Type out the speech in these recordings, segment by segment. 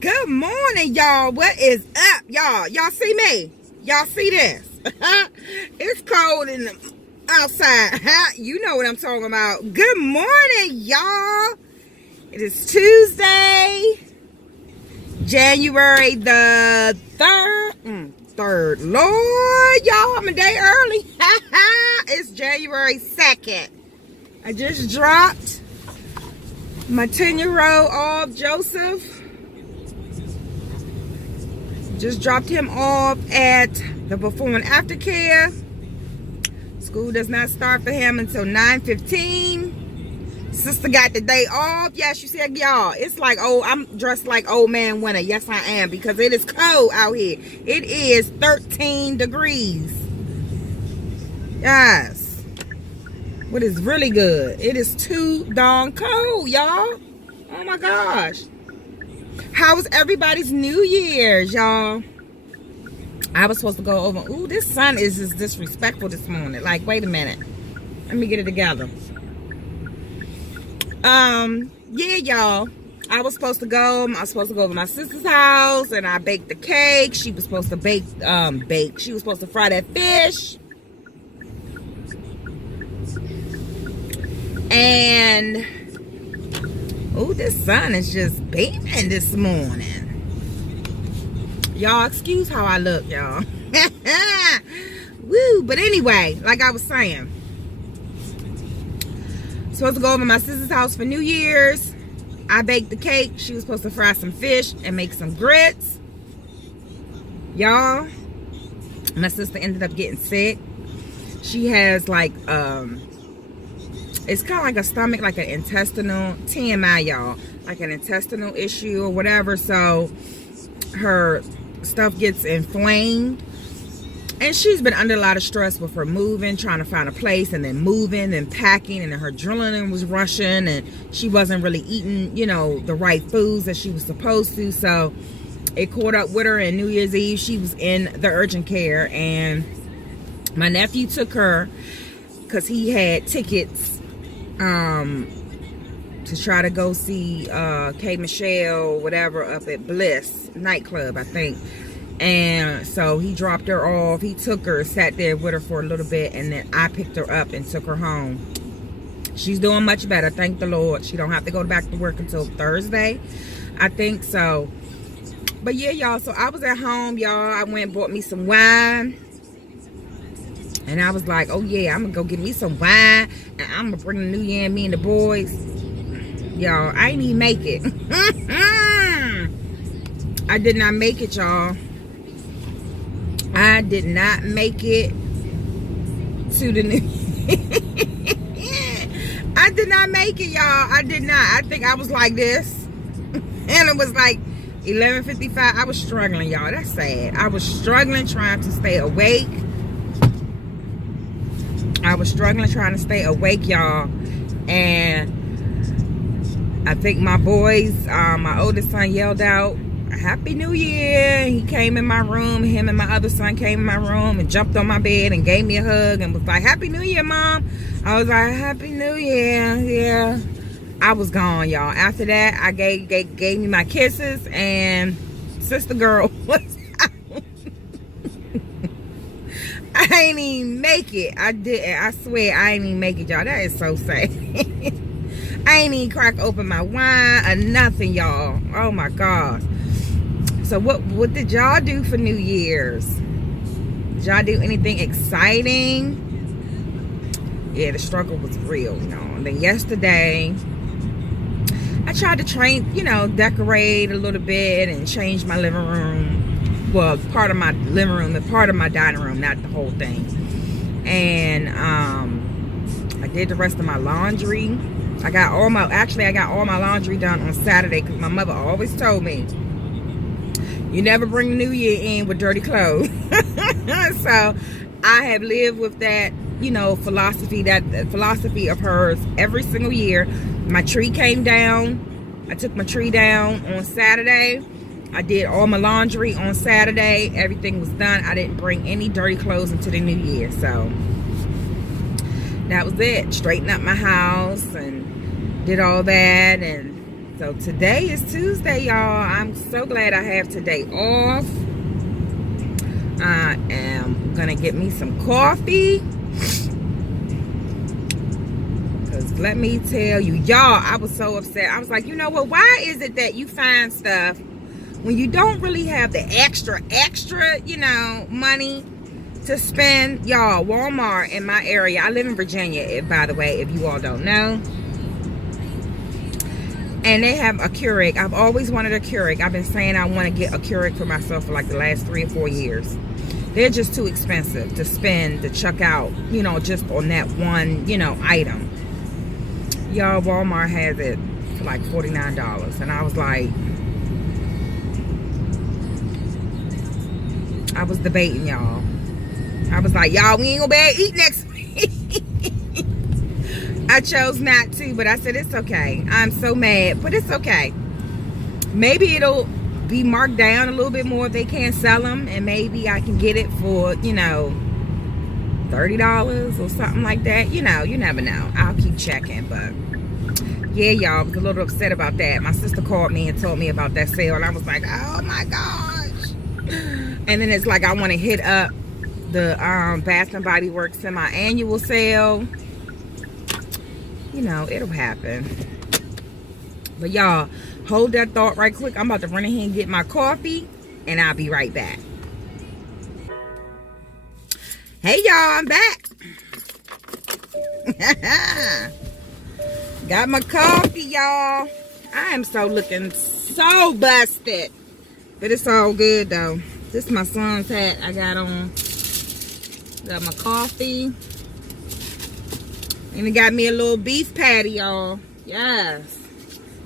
Good morning, y'all. What is up, y'all? Y'all see me? Y'all see this? It's cold in the outside. You know what I'm talking about. Good morning, y'all. It is Tuesday, January the 3rd. Lord, y'all, I'm a day early. It's January 2nd. I just dropped my 10-year-old off, Joseph. Just dropped him off at the before and after care. School does not start for him until 9:15. Sister got the day off. Yes, you said, y'all, it's like, oh, I'm dressed like old man winter. Yes, I am, because it is cold out here. It is 13 degrees. Yes. What is really good. It is too darn cold, y'all. Oh my gosh. How was everybody's New Year's, y'all? I was supposed to go over. Ooh, this sun is just disrespectful this morning. Like, wait a minute. Let me get it together. Yeah, y'all. I was supposed to go over to my sister's house, and I baked the cake. She was supposed to bake. She was supposed to fry that fish. And oh, this sun is just beaming this morning. Y'all, excuse how I look, y'all. Woo! But anyway, like I was saying, supposed to go over to my sister's house for New Year's. I baked the cake. She was supposed to fry some fish and make some grits. Y'all, my sister ended up getting sick. She has like it's kind of like a stomach, like an intestinal, TMI, y'all, like an intestinal issue or whatever. So her stuff gets inflamed, and she's been under a lot of stress with her moving, trying to find a place, and then moving and packing, and then her adrenaline was rushing, and she wasn't really eating, you know, the right foods that she was supposed to. So it caught up with her, and New Year's Eve she was in the urgent care, and my nephew took her because he had tickets to try to go see K Michelle, whatever, up at Bliss nightclub, I think. And so he dropped her off. He took her, sat there with her for a little bit, and then I picked her up and took her home. She's doing much better, thank the Lord. She don't have to go back to work until Thursday, I think. So, but yeah, y'all, so I was at home, y'all. I went and bought me some wine. And I was like, oh yeah, I'm gonna go get me some wine, and I'm gonna bring the New Year, me and the boys. Y'all, I ain't even make it. I did not make it, y'all. I did not make it to the New I did not make it, y'all. I did not. I think I was like this. And it was like 11:55. I was struggling, y'all. That's sad. I was struggling trying to stay awake. I was struggling trying to stay awake, y'all. And I think my boys, my oldest son yelled out, Happy New Year. He came in my room. Him and my other son came in my room and jumped on my bed and gave me a hug and was like, Happy New Year, Mom. I was like, Happy New Year. Yeah. I was gone, y'all. After that, I gave me my kisses, and sister girl was I ain't even make it. I didn't. I swear I ain't even make it, y'all. That is so sad. I ain't even crack open my wine or nothing, y'all. Oh my gosh. So what did y'all do for New Year's? Did y'all do anything exciting? Yeah, the struggle was real, you know. And then yesterday, I tried to decorate a little bit and change my living room. Well, part of my living room and part of my dining room, not the whole thing. And I did the rest of my laundry. I got all my laundry done on Saturday, because my mother always told me, you never bring the New Year in with dirty clothes. So I have lived with that, philosophy of hers every single year. My tree came down. I took my tree down on Saturday. I did all my laundry on Saturday. Everything was done. I didn't bring any dirty clothes into the New Year. So that was it. Straightened up my house and did all that, and So today is Tuesday, y'all. I'm so glad I have today off. I am gonna get me some coffee. Because let me tell you, y'all, I was so upset. I was like, you know what? Why is it that you find stuff when you don't really have the extra, you know, money to spend? Y'all, Walmart in my area. I live in Virginia, by the way, if you all don't know. And they have a Keurig. I've always wanted a Keurig. I've been saying I want to get a Keurig for myself for like the last 3 or 4 years. They're just too expensive to spend, to chuck out, you know, just on that one, you know, item. Y'all, Walmart has it for like $49. And I was like, I was debating, y'all. I was like, y'all, we ain't gonna be able to eat next week. I chose not to, but I said, it's okay. I'm so mad, but it's okay. Maybe it'll be marked down a little bit more if they can't sell them, and maybe I can get it for, you know, $30 or something like that. You know, you never know. I'll keep checking, but yeah, y'all, I was a little upset about that. My sister called me and told me about that sale, and I was like, oh my gosh. And then it's like I want to hit up the Bath and Body Works semi-annual sale. You know, it'll happen. But y'all, hold that thought right quick. I'm about to run in here and get my coffee, and I'll be right back. Hey y'all, I'm back. Got my coffee, y'all. I am looking so busted, but it's all good though. This is my son's hat I got on. Got my coffee. And it got me a little beef patty, y'all. Yes.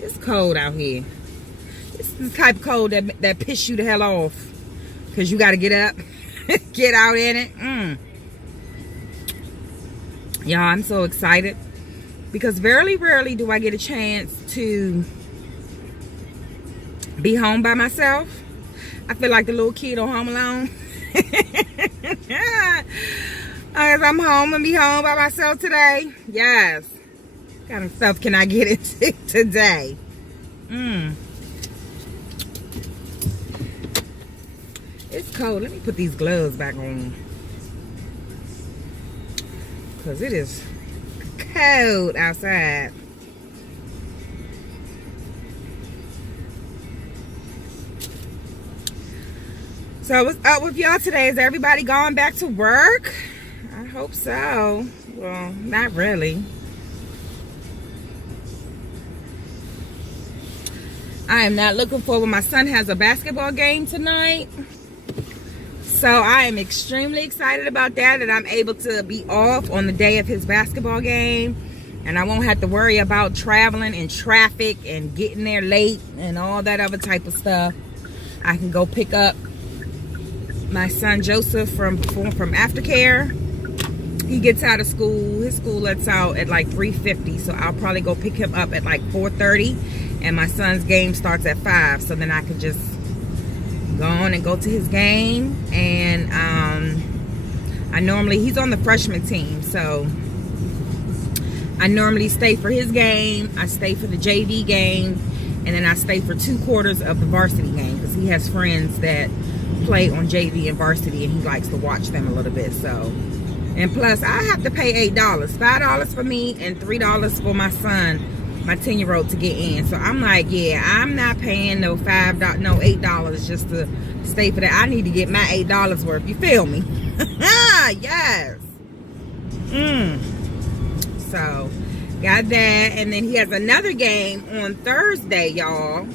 It's cold out here. It's the type of cold that piss you the hell off. Because you got to get up. Get out in it. Y'all, I'm so excited. Because very rarely do I get a chance to be home by myself. I feel like the little kid on Home Alone. As I'm home and be home by myself today. Yes. What kind of stuff can I get into today? It's cold. Let me put these gloves back on. Because it is cold outside. So what's up with y'all today? Is everybody going back to work? I hope so. Well, not really. I am not looking forward. My son has a basketball game tonight. So I am extremely excited about that I'm able to be off on the day of his basketball game. And I won't have to worry about traveling and traffic and getting there late and all that other type of stuff. I can go pick up my son Joseph from aftercare. He gets out of school. His school lets out at like 3:50, so I'll probably go pick him up at like 4:30, and my son's game starts at 5, so then I can just go on and go to his game. And he's on the freshman team, so I normally stay for his game, I stay for the JV game, and then I stay for 2 quarters of the varsity game, because he has friends that play on JV and varsity, and he likes to watch them a little bit. So, and plus I have to pay $8, $5 for me and $3 for my son, my 10-year-old, to get in. So I'm like, yeah, I'm not paying no $8 just to stay for that. I need to get my $8 worth. You feel me? Yes. So got that. And then he has another game on Thursday, y'all.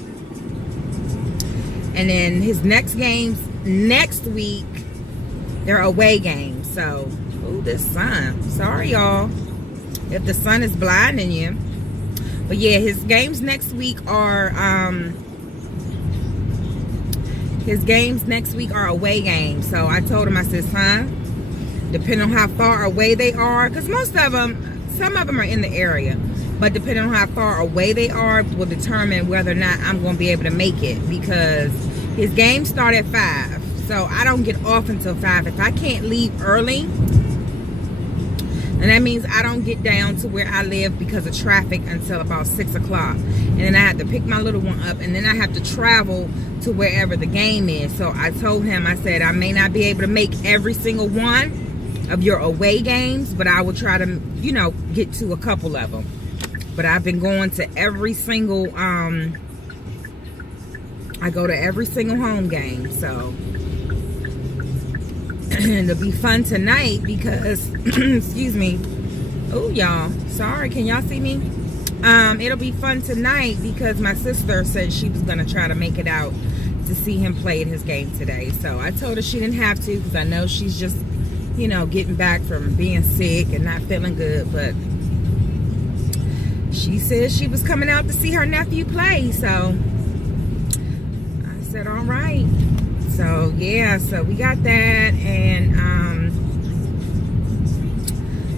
And then his next games next week, they're away games. So, ooh, this sun. Sorry, y'all, if the sun is blinding you. But yeah, his games next week are away games. So I told him, I said, son, depending on how far away they are, because some of them are in the area, but depending on how far away they are will determine whether or not I'm going to be able to make it, because his games start at 5, so I don't get off until 5. If I can't leave early, And that means I don't get down to where I live because of traffic until about 6 o'clock. And then I have to pick my little one up, and then I have to travel to wherever the game is. So I told him, I said, I may not be able to make every single one of your away games, but I will try to, you know, get to a couple of them. But I've been going to every single, I go to every single home game. So it'll be fun tonight because, excuse me. Oh, y'all. Sorry. Can y'all see me? It'll be fun tonight because my sister said she was going to try to make it out to see him play in his game today. So I told her she didn't have to because I know she's just, you know, getting back from being sick and not feeling good. But she said she was coming out to see her nephew play. So I said, all right. So yeah, so we got that, and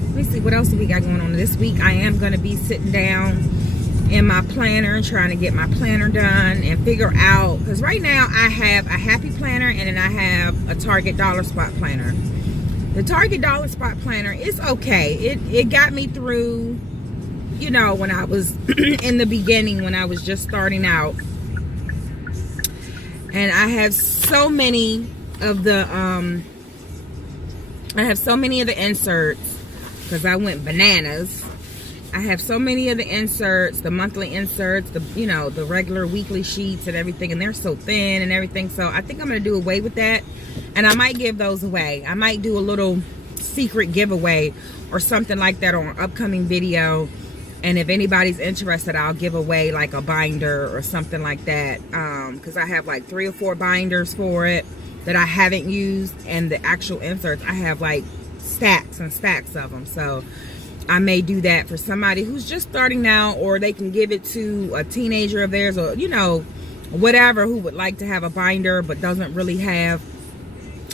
let me see what else we got going on this week. I am going to be sitting down in my planner and trying to get my planner done and figure out, because right now I have a Happy Planner and then I have a Target Dollar Spot Planner. The Target Dollar Spot Planner is okay. It got me through, you know, when I was in the beginning, when I was just starting out. And I have so many of the inserts because I went bananas. I have so many of the inserts, the monthly inserts, the, you know, the regular weekly sheets and everything, and they're so thin and everything. So I think I'm going to do away with that, and I might give those away. I might do a little secret giveaway or something like that on an upcoming video. And if anybody's interested, I'll give away like a binder or something like that. Because I have like 3 or 4 binders for it that I haven't used. And the actual inserts, I have like stacks and stacks of them. So I may do that for somebody who's just starting out, or they can give it to a teenager of theirs, or, you know, whatever, who would like to have a binder but doesn't really have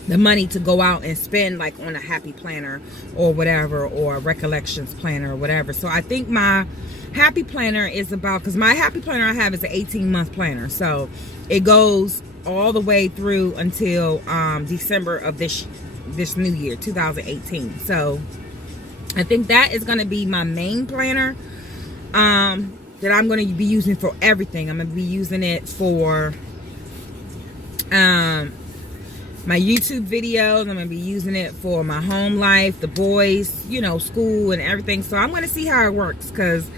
the money to go out and spend like on a Happy Planner or whatever, or a Recollections Planner or whatever. So I think my Happy Planner is about, because my Happy Planner I have is an 18-month planner, so it goes all the way through until December of this new year, 2018. So I think that is going to be my main planner that I'm going to be using for everything. I'm going to be using it for my YouTube videos. I'm going to be using it for my home life, the boys, you know, school and everything. So I'm going to see how it works, because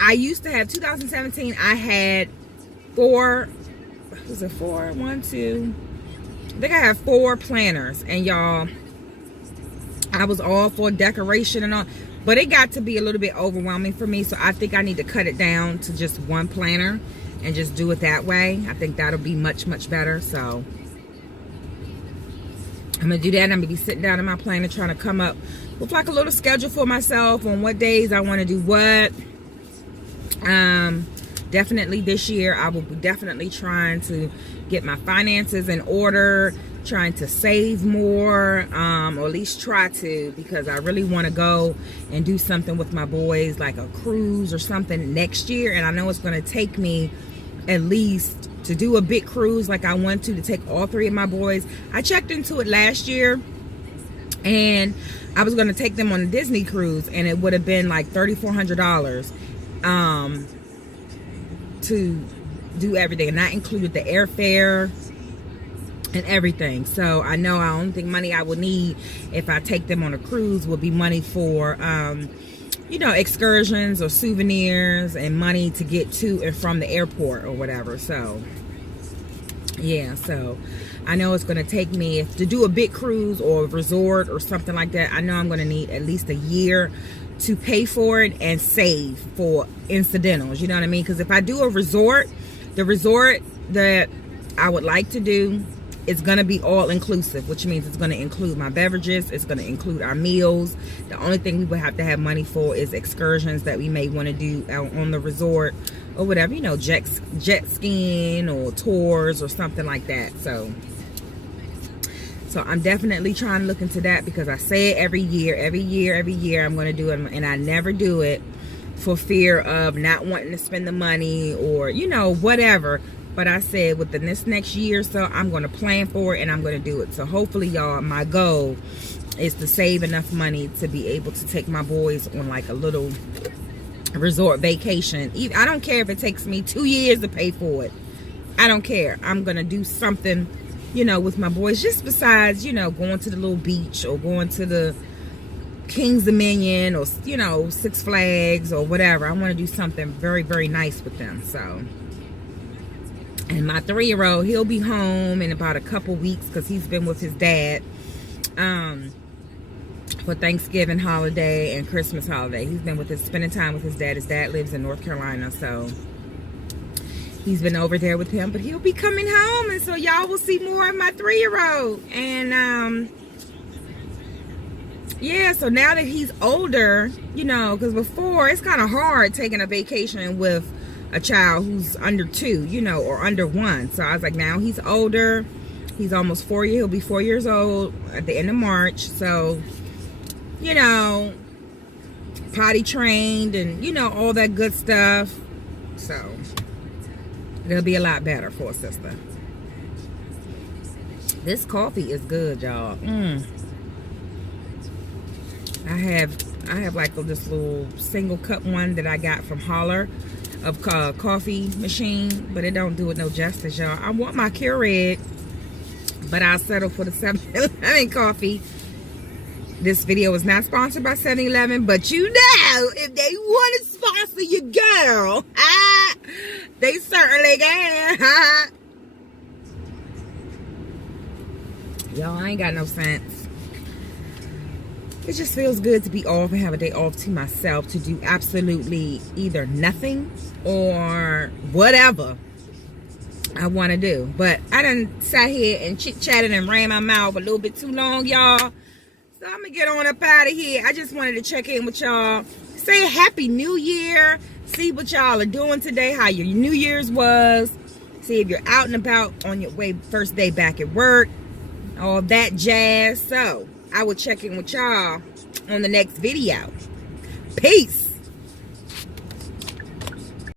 I used to have 2017. I had 4. Was it 4? 1, 2. I think I have 4 planners, and y'all, I was all for decoration and all, but it got to be a little bit overwhelming for me. So I think I need to cut it down to just 1 planner and just do it that way. I think that'll be much, much better. So I'm gonna do that. I'm gonna be sitting down in my planner trying to come up with like a little schedule for myself on what days I want to do what. Definitely this year I will be definitely trying to get my finances in order, trying to save more, or at least try to, because I really want to go and do something with my boys, like a cruise or something next year. And I know it's going to take me at least to do a big cruise like I want to take all 3 of my boys. I checked into it last year, and I was going to take them on a Disney cruise, and it would have been like $3,400 to do everything, and that included the airfare and everything. So I know I only think money I would need if I take them on a cruise will be money for you know, excursions or souvenirs, and money to get to and from the airport or whatever. So yeah, so I know it's going to take me to do a big cruise or a resort or something like that. I know I'm going to need at least a year to pay for it and save for incidentals, you know what I mean? Because if I do a resort, the resort that I would like to do, it's going to be all inclusive, which means it's going to include my beverages, it's going to include our meals. The only thing we would have to have money for is excursions that we may want to do on the resort or whatever, you know, jet skiing or tours or something like that. So I'm definitely trying to look into that, because I say it every year I'm going to do it, and I never do it for fear of not wanting to spend the money or, you know, whatever. But I said within this next year or so, I'm going to plan for it and I'm going to do it. So hopefully, y'all, my goal is to save enough money to be able to take my boys on like a little resort vacation. I don't care if it takes me 2 years to pay for it. I don't care. I'm gonna do something, you know, with my boys, just besides, you know, going to the little beach or going to the King's Dominion or, you know, Six Flags or whatever. I want to do something very, very nice with them. So, and my 3-year-old, he'll be home in about a couple weeks because he's been with his dad for Thanksgiving holiday and Christmas holiday. He's been spending time with his dad. His dad lives in North Carolina, so he's been over there with him, but he'll be coming home, and so y'all will see more of my 3-year-old. And yeah, so now that he's older, you know, because before it's kind of hard taking a vacation with a child who's under 2, you know, or under 1. So I was like, now he's older. He's almost 4 years. He'll be 4 years old at the end of March. So, you know, potty trained and, you know, all that good stuff. So it'll be a lot better for a sister. This coffee is good, y'all. I have like this little single cup one that I got from Holler of coffee machine, but it don't do it no justice, y'all. I want my Keurig, but I'll settle for the 7-Eleven coffee. This video is not sponsored by 7-Eleven, but you know, if they want to sponsor your girl, they certainly can. Y'all, I ain't got no sense. It just feels good to be off and have a day off to myself to do absolutely either nothing or whatever I want to do. But I done sat here and chit-chatted and ran my mouth a little bit too long, y'all. So I'm going to get on up out of here. I just wanted to check in with y'all. Say a Happy New Year. See what y'all are doing today, how your New Year's was. See if you're out and about on your way, first day back at work. All that jazz. So I will check in with y'all on the next video. Peace.